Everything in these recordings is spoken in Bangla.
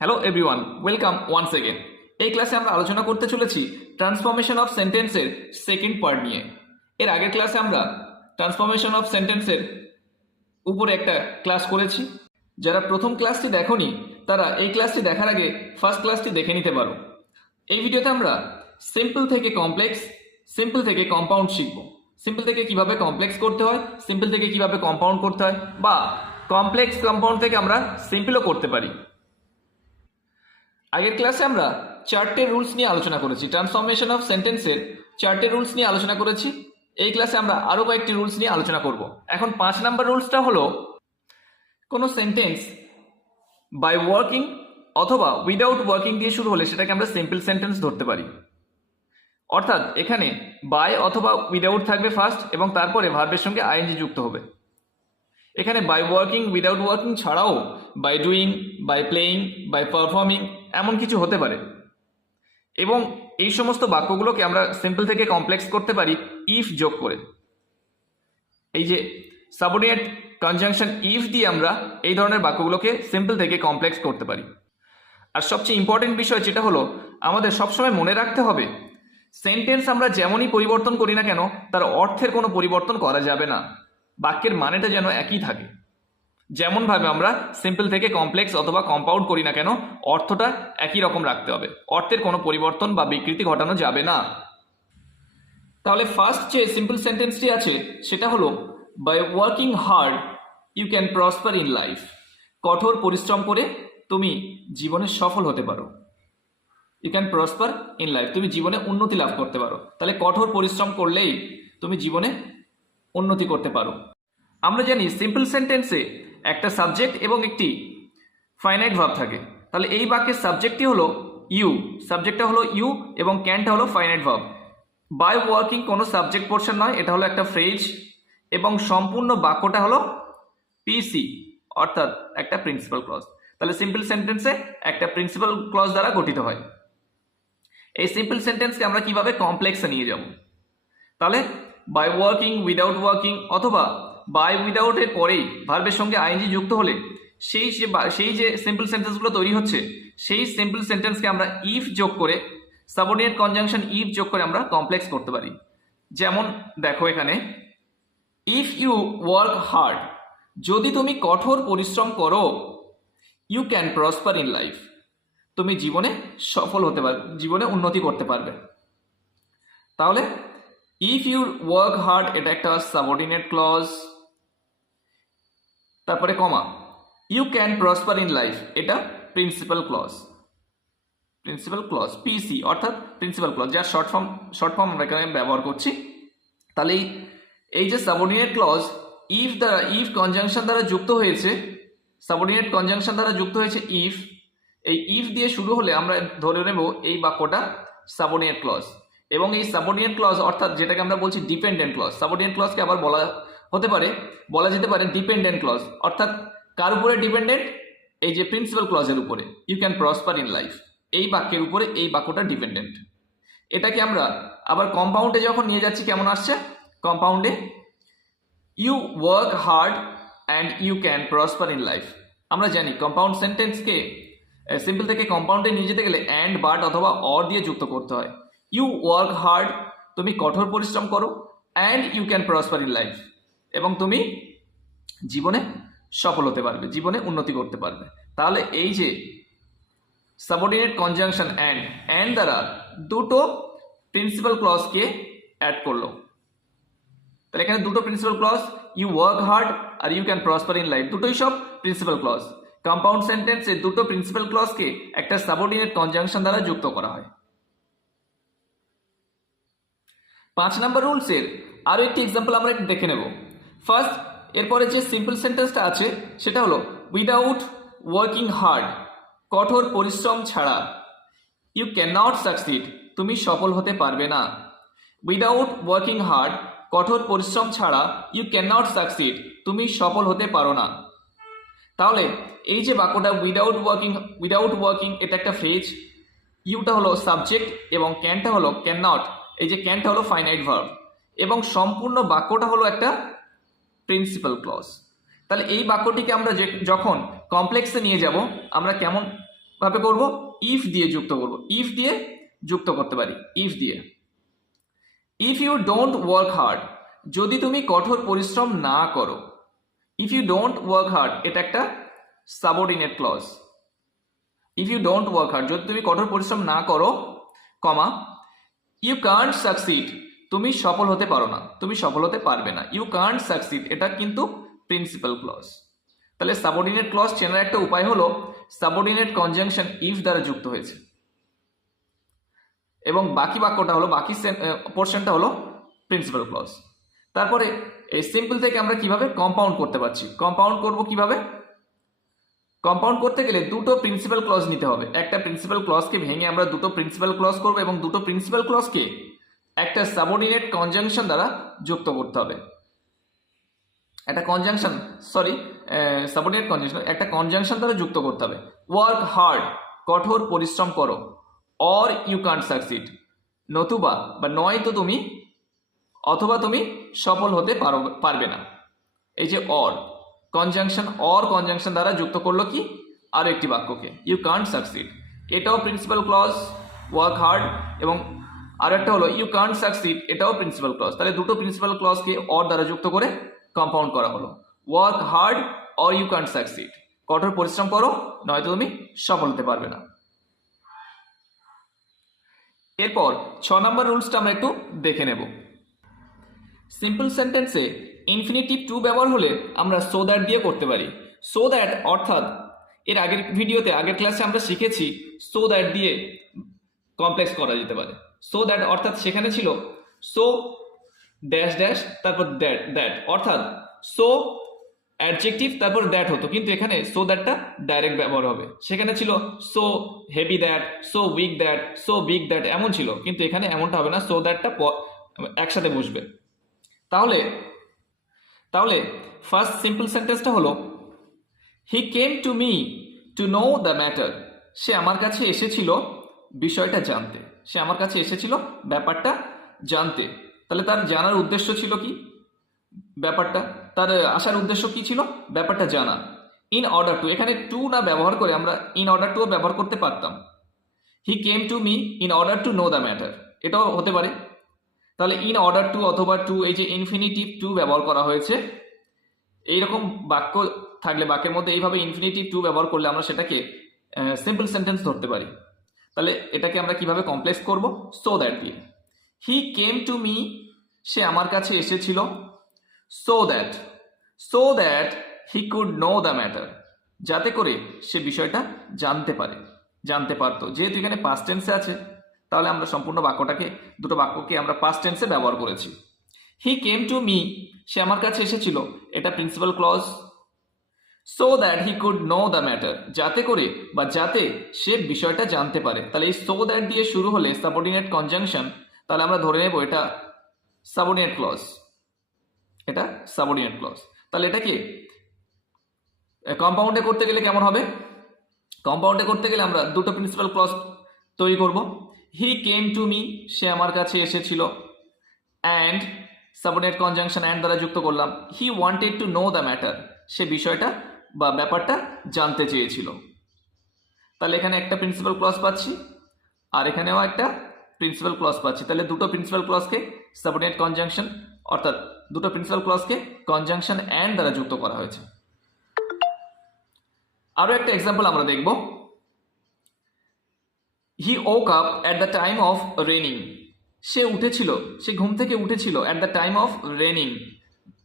Hello everyone, welcome once again. এই ক্লাসে আমরা আলোচনা করতে চলেছি ট্রান্সফরমেশন অফ সেন্টেন্সের সেকেন্ড পার্ট নিয়ে। এর আগের ক্লাসে আমরা ট্রান্সফরমেশন অফ সেন্টেন্সের উপরে একটা ক্লাস করেছি। যারা প্রথম ক্লাসটি দেখোনি তারা এই ক্লাসটি দেখার আগে ফার্স্ট ক্লাসটি দেখে নিতে পারো। এই ভিডিওতে আমরা সিম্পল থেকে কমপ্লেক্স, সিম্পল থেকে কম্পাউন্ড শিখব। সিম্পল থেকে কিভাবে কমপ্লেক্স করতে হয়, সিম্পল থেকে কিভাবে কম্পাউন্ড করতে হয়, বা কমপ্লেক্স কম্পাউন্ড থেকে আমরা সিম্পলও করতে পারি। আগের ক্লাসে আমরা চারটে রুলস নিয়ে আলোচনা করেছি, ট্রান্সফরমেশন অফ সেন্টেন্সের চারটে রুলস নিয়ে আলোচনা করেছি। এই ক্লাসে আমরা আরো কয়েকটি রুলস নিয়ে আলোচনা করব। এখন 5 নাম্বার রুলসটা হলো, কোনো সেন্টেন্স বাই ওয়ার্কিং অথবা উইদাউট ওয়ার্কিং দিয়ে শুরু হলে সেটাকে আমরা সিম্পল সেন্টেন্স ধরতে পারি। অর্থাৎ এখানে বাই অথবা উইদাউট থাকবে ফার্স্ট এবং তারপরে ভার্বের সঙ্গে আইএনজি যুক্ত হবে। এখানে বাই ওয়ার্কিং, উইদাউট ওয়ার্কিং ছাড়াও by doing, by playing, by performing এমন কিছু হতে পারে। এবং এই সমস্ত বাক্যগুলোকে আমরা সিম্পল থেকে কমপ্লেক্স করতে পারি ইফ যোগ করে। এই যে সাবঅর্ডিনেট কনজাংশন ইফ দিয়ে আমরা এই ধরনের বাক্যগুলোকে সিম্পল থেকে কমপ্লেক্স করতে পারি। আর সবচেয়ে ইম্পর্টেন্ট বিষয় যেটা হলো, আমাদের সবসময় মনে রাখতে হবে সেন্টেন্স আমরা যেমনই পরিবর্তন করি না কেন তার অর্থের কোনো পরিবর্তন করা যাবে না। বাক্যের মানেটা যেন একই থাকে। যেমনভাবে আমরা সিম্পল থেকে কমপ্লেক্স অথবা কম্পাউন্ড করি না কেন অর্থটা একই রকম রাখতে হবে, অর্থের কোনো পরিবর্তন বা বিকৃতি ঘটানো যাবে না। তাহলে ফার্স্ট যে সিম্পল সেন্টেন্সটি আছে সেটা হলো, by working hard you can prosper in life. কঠোর পরিশ্রম করে তুমি জীবনে সফল হতে পারো। You can prosper in life, তুমি জীবনে উন্নতি লাভ করতে পারো। তাহলে কঠোর পরিশ্রম করলেই তুমি জীবনে উন্নতি করতে পারো। আমরা জানি সিম্পল সেন্টেন্সে একটা সাবজেক্ট এবং একটি ফাইনাইট ভার্ব থাকে। তাহলে এই বাক্যের সাবজেক্টটি হলো ইউ, সাবজেক্টটা হলো ইউ এবং ক্যানটা হলো ফাইনাইট ভার্ব। বাই ওয়ার্কিং কোনো সাবজেক্ট পোর্শন নয়, এটা হলো একটা ফ্রেজ এবং সম্পূর্ণ বাক্যটা হলো পিসি, অর্থাৎ একটা প্রিন্সিপাল ক্লজ। তাহলে সিম্পল সেন্টেন্সে একটা প্রিন্সিপাল ক্লজ দ্বারা গঠিত হয়। এই সিম্পল সেন্টেন্সকে আমরা কিভাবে কমপ্লেক্সে নিয়ে যাব? তাহলে বাই ওয়ার্কিং, উইদাউট ওয়ার্কিং অথবা বাই উইদাউট এর পরেই ভার্বের সঙ্গে আইএনজি যুক্ত হলে সেই যে সিম্পল সেন্টেন্সগুলো তৈরি হচ্ছে সেই সিম্পল সেন্টেন্সকে আমরা ইফ যোগ করে, সাবঅর্ডিনেট কনজাংশন ইফ যোগ করে আমরা কমপ্লেক্স করতে পারি। যেমন দেখো এখানে, ইফ ইউ ওয়ার্ক হার্ড, যদি তুমি কঠোর পরিশ্রম করো, you can prosper in life, তুমি জীবনে সফল হতে পারবে, জীবনে উন্নতি করতে পারবে। তাহলে ইফ ইউ ওয়ার্ক হার্ড এটা একটা সাবঅর্ডিনেট ক্লজ, তারপরে comma, you can prosper in life এটা principal clause, principal clause PC অর্থাৎ প্রিন্সিপাল ক্লজ, যার শর্ট ফর্ম আমরা এখানে ব্যবহার করছি। তাহলে এই যে সাবঅর্ডিনেট ক্লজ ইফ কনজাংশন দ্বারা যুক্ত হয়েছে, সাবঅর্ডিনেট কনজাংশন দ্বারা যুক্ত হয়েছে ইফ, এই ইফ দিয়ে শুরু হলে আমরা ধরে নেব এই বাক্যটা সাবঅর্ডিনেট ক্লজ। এবং এই সাবঅর্ডিনেট ক্লজ অর্থাৎ যেটাকে আমরা বলছি ডিপেন্ডেন্ট ক্লজ, সাবঅর্ডিনেট ক্লজকে আবার বলা যেতে পারে ডিপেন্ডেন্ট ক্লজ। অর্থাৎ কার উপরে ডিপেন্ডেন্ট? এই যে প্রিন্সিপাল ক্লজের উপরে, you can prosper in life এই বাক্যের উপরে এই বাক্যটা ডিপেন্ডেন্ট। এটাকে আমরা আবার কম্পাউন্ডে যখন নিয়ে যাচ্ছি কেমন আসছে? কম্পাউন্ডে you work hard and you can prosper in life. আমরা জানি কম্পাউন্ড সেন্টেন্সকে সিম্পল থেকে কম্পাউন্ডে নিয়ে যেতে গেলে অ্যান্ড, বাট অথবা অর দিয়ে যুক্ত করতে হয়। ইউ ওয়ার্ক হার্ড, তুমি কঠোর পরিশ্রম করো, and you can prosper in life, এবং তুমি জীবনে সফল হতে পারবে, জীবনে উন্নতি করতে পারবে। তাহলে এই যে সাবঅর্ডিনেট কনজাংশন অ্যান্ড দ্বারা দুটো প্রিন্সিপাল ক্লজকে অ্যাড করলো। তাহলে এখানে দুটো principal clause, you work hard আর you can prosper in life, দুটোই সব প্রিন্সিপাল ক্লজ। কম্পাউন্ড সেন্টেন্সে দুটো প্রিন্সিপাল ক্লজকে একটা সাবঅর্ডিনেট কনজাংশন দ্বারা যুক্ত করা হয়। 5 নাম্বার রুলসের আরো একটি এক্সাম্পল আমরা একটু দেখে নেব। ফার্স্ট, এরপরে যে সিম্পল সেন্টেন্সটা আছে সেটা হলো, উইদাউট ওয়ার্কিং হার্ড, কঠোর পরিশ্রম ছাড়া, ইউ ক্যান নট সাকসিড, তুমি সফল হতে পারবে না। উইদাউট ওয়ার্কিং হার্ড, কঠোর পরিশ্রম ছাড়া, ইউ ক্যান নট সাকসিড, তুমি সফল হতে পারো না। তাহলে এই যে বাক্যটা উইদাউট ওয়ার্কিং এটা একটা ফ্রেজ, ইউটা হলো সাবজেক্ট এবং ক্যানটা হলো ক্যান নট, এই যে ক্যানটা হলো ফাইনাইট ভার্ব এবং সম্পূর্ণ বাক্যটা হলো একটা প্রিন্সিপাল ক্লজ। তাহলে এই বাক্যটিকে আমরা যখন কমপ্লেক্সে নিয়ে যাব আমরা কেমন ভাবে করব, ইফ দিয়ে যুক্ত করব, ইফ দিয়ে যুক্ত করতে পারি, ইফ দিয়ে। If you don't work hard, যদি তুমি কঠোর পরিশ্রম না করো। If you don't work hard এটা একটা subordinate clause. If you don't work hard, যদি তুমি কঠোর পরিশ্রম না করো, কমা, ইউ কান্ট সাকসিড, তুমি সফল হতে পারো না, তুমি সফল হতে পারবে না। ইউ কান্ট সাকসিড এটা কিন্তু প্রিন্সিপাল ক্লজ। তাহলে সাবঅর্ডিনেট ক্লজ চেনার একটা উপায় হলো সাবঅর্ডিনেট কনজাংশন ইফ দ্বারা যুক্ত হয়েছে, এবং বাকি বাক্যটা হলো, বাকি পোর্শনটা হলো প্রিন্সিপাল ক্লজ। তারপরে এই সিম্পল থেকে আমরা কিভাবে কম্পাউন্ড করতে পারছি, কম্পাউন্ড করব কিভাবে? কম্পাউন্ড করতে গেলে দুটো প্রিন্সিপাল ক্লজ নিতে হবে। একটা প্রিন্সিপাল ক্লজকে ভেঙে আমরা দুটো প্রিন্সিপাল ক্লজ করব, এবং দুটো প্রিন্সিপাল ক্লজকে একটা সাবঅর্ডিনেট কনজাংশন দ্বারা যুক্ত করতে হবে। একটা কনজাংশন, সাবঅর্ডিনেট কনজাংশন, একটা কনজাংশন দ্বারা যুক্ত করতে হবে। ওয়ার্ক হার্ড, কঠোর পরিশ্রম করো, অর ইউ কান্ট সাকসিড, নতুবা বা নয়তো তুমি, অথবা তুমি সফল হতে পারবে না। এই যে অর কনজাংশন দ্বারা যুক্ত করলো কি আর একটি বাক্যকে, ইউ কান্ট সাকসিড, এটাও প্রিন্সিপাল ক্লজ ওয়ার্ক হার্ড, এবং আর একটা হলো ইউ কান্ট সাকসিড, এটাও প্রিন্সিপাল ক্লজ। তাহলে দুটো প্রিন্সিপাল ক্লজকে অর দ্বারা যুক্ত করে কম্পাউন্ড করা হলো, work hard or you can't succeed, কঠোর পরিশ্রম করো নয়তো তুমি সফল হতে পারবে না। এরপর 6 নম্বর রুলসটা আমরা একটু দেখে নেব। সিম্পল সেন্টেন্সে ইনফিনিটিভ টু ব্যবহার হলে আমরা সো দ্যাট দিয়ে করতে পারি। সো দ্যাট অর্থাৎ এর আগের ভিডিওতে, আগের ক্লাসে আমরা শিখেছি সো দ্যাট দিয়ে কমপ্লেক্স করা যেতে পারে। সো দ্যাট অর্থাৎ সেখানে ছিল সো ড্যাশ ড্যাশ তারপর দ্যাট, অর্থাৎ সো অ্যাডজেক্টিভ তারপর দ্যাট হতো, কিন্তু এখানে সো দ্যাটটা ডাইরেক্ট ব্যবহার হবে। সেখানে ছিল so heavy that, so weak that, so big that, এমন ছিল, কিন্তু এখানে এমনটা হবে না, সো দ্যাটটা একসাথে বসবে। তাহলে ফার্স্ট সিম্পল সেন্টেন্সটা হলো he came to me to know the matter, সে আমার কাছে এসেছিল বিষয়টা জানতে, সে আমার কাছে এসেছিল ব্যাপারটা জানতে। তাহলে তার জানার উদ্দেশ্য ছিল কি? ব্যাপারটা, তার আসার উদ্দেশ্য কি ছিল? ব্যাপারটা জানা। ইন অর্ডার টু, এখানে টু না ব্যবহার করে আমরা ইন অর্ডার টুও ব্যবহার করতে পারতাম। He came to me in order to know the matter, এটাও হতে পারে। তাহলে ইন অর্ডার টু অথবা টু, এই যে ইনফিনিটিভ টু ব্যবহার করা হয়েছে, এইরকম বাক্য থাকলে বাক্যের মধ্যে এইভাবে ইনফিনিটিভ টু ব্যবহার করলে আমরা সেটাকে সিম্পল সেন্টেন্স ধরতে পারি। তাহলে এটাকে আমরা কিভাবে কমপ্লেক্স করব? সো দ্যাট দিয়ে। হি কেম টু মি, সে আমার কাছে এসেছিল, so that he could know the matter, যাতে করে সে বিষয়টা জানতে পারতো। যেহেতু এখানে পাস্ট টেন্সে আছে, তাহলে আমরা সম্পূর্ণ বাক্যটাকে, দুটো বাক্যকে আমরা পাস্ট টেন্সে ব্যবহার করেছি। হি কেম টু মি, সে আমার কাছে এসেছিল, এটা principal clause. So that he could know the matter, যাতে করে বা যাতে সে বিষয়টা জানতে পারে। তাহলে এই সো দ্যাট দিয়ে শুরু হলে সাবঅর্ডিনেট কনজাংশন, তাহলে আমরা ধরে নেব এটা সাবঅর্ডিনেট ক্লজ, এটা সাবঅর্ডিনেট ক্লজ। তাহলে এটা কি কম্পাউন্ডে করতে গেলে কেমন হবে? কম্পাউন্ডে করতে গেলে আমরা দুটো প্রিন্সিপাল ক্লজ তৈরি করব। হি কেম টু মি, সে আমার কাছে এসেছিল, অ্যান্ড সাবঅর্ডিনেট কনজাংশন অ্যান্ড দ্বারা যুক্ত করলাম। He wanted to know the matter, সে বিষয়টা বা ব্যাপারটা জানতে চেয়েছিল। তাহলে এখানে একটা প্রিন্সিপাল ক্লজ পাচ্ছি, আর এখানেও একটা প্রিন্সিপাল ক্লজ পাচ্ছি। তাহলে দুটো প্রিন্সিপাল ক্লজকে সাবঅর্ডিনেট কনজাংশন, অর্থাৎ দুটো প্রিন্সিপাল ক্লজকে কনজাংশন অ্যান্ড দ্বারা যুক্ত করা হয়েছে। আরো একটা এক্সাম্পল আমরা দেখব। He woke up at the time of raining, সে ঘুম থেকে উঠেছিল at the time of raining,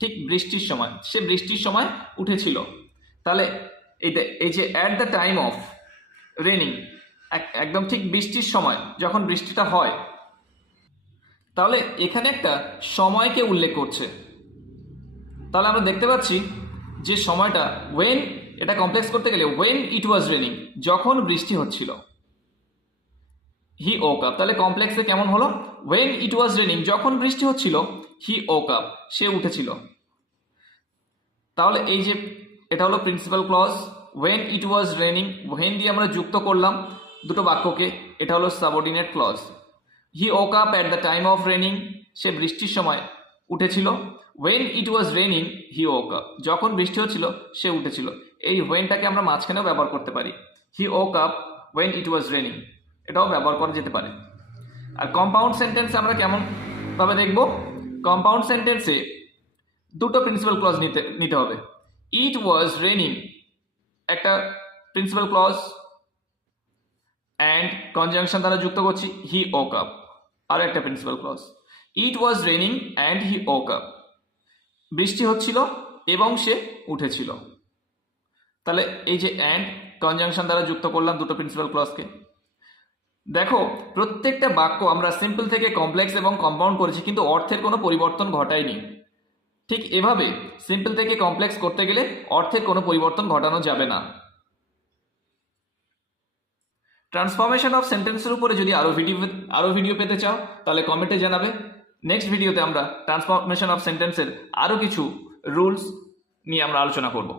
ঠিক বৃষ্টির সময়, সে বৃষ্টির সময় উঠেছিল। তাহলে এই যে at the time of raining, একদম ঠিক বৃষ্টির সময়, যখন বৃষ্টিটা হয়, তাহলে এখানে একটা সময়কে উল্লেখ করছে। তাহলে আমরা দেখতে পাচ্ছি যে সময়টা ওয়েন, এটা কমপ্লেক্স করতে গেলে ওয়েন ইট ওয়াজ রেনিং, যখন বৃষ্টি হচ্ছিল। হি ওক আপ, তাহলে কমপ্লেক্সে কেমন হলো? ওয়েন ইট ওয়াজ রেনিং, যখন বৃষ্টি হচ্ছিল, হি ওক আপ, সে উঠেছিল। তাহলে এই যে এটা হলো principal clause, when it was raining, when দিয়ে আমরা যুক্ত করলাম দুটো বাক্যকে, এটা হলো subordinate clause. He woke up at the time of raining, সে বৃষ্টির সময় উঠেছিল। When it was raining he woke up, যখন বৃষ্টি হচ্ছিল সে উঠেছিল। এই ওয়েনটাকে আমরা মাঝখানেও ব্যবহার করতে পারি। হি woke up when it was raining, এটাও ব্যবহার করা যেতে পারে। আর কম্পাউন্ড সেন্টেন্সে আমরা কেমন ভাবে দেখব? কম্পাউন্ড সেন্টেন্সে দুটো প্রিন্সিপাল ক্লজ নিতে হবে। ইট ওয়াজ রেনিং একটা প্রিন্সিপাল ক্লজ, অ্যান্ড কনজাংশন দ্বারা যুক্ত করছি হি ওক আপ, আর একটা principal clause. It was raining and he woke up, বৃষ্টি হচ্ছিল এবং সে উঠেছিল। তাহলে এই যে অ্যান্ড কনজাংশন দ্বারা যুক্ত করলাম দুটো প্রিন্সিপাল ক্লজকে। দেখো প্রত্যেকটা বাক্য আমরা সিম্পল থেকে কমপ্লেক্স এবং কম্পাউন্ড করেছি, কিন্তু অর্থের কোনো পরিবর্তন ঘটায়নি। ঠিক এভাবে সিম্পল থেকে কমপ্লেক্স করতে গেলে অর্থের কোনো পরিবর্তন ঘটানো যাবে না। ট্রান্সফরমেশন অফ সেন্টেন্সের উপরে যদি আরো ভিডিও পেতে চাও তাহলে কমেন্টে জানাবে। নেক্সট ভিডিওতে আমরা ট্রান্সফরমেশন অফ সেন্টেন্সের আরো কিছু রুলস নিয়ে আমরা আলোচনা করব।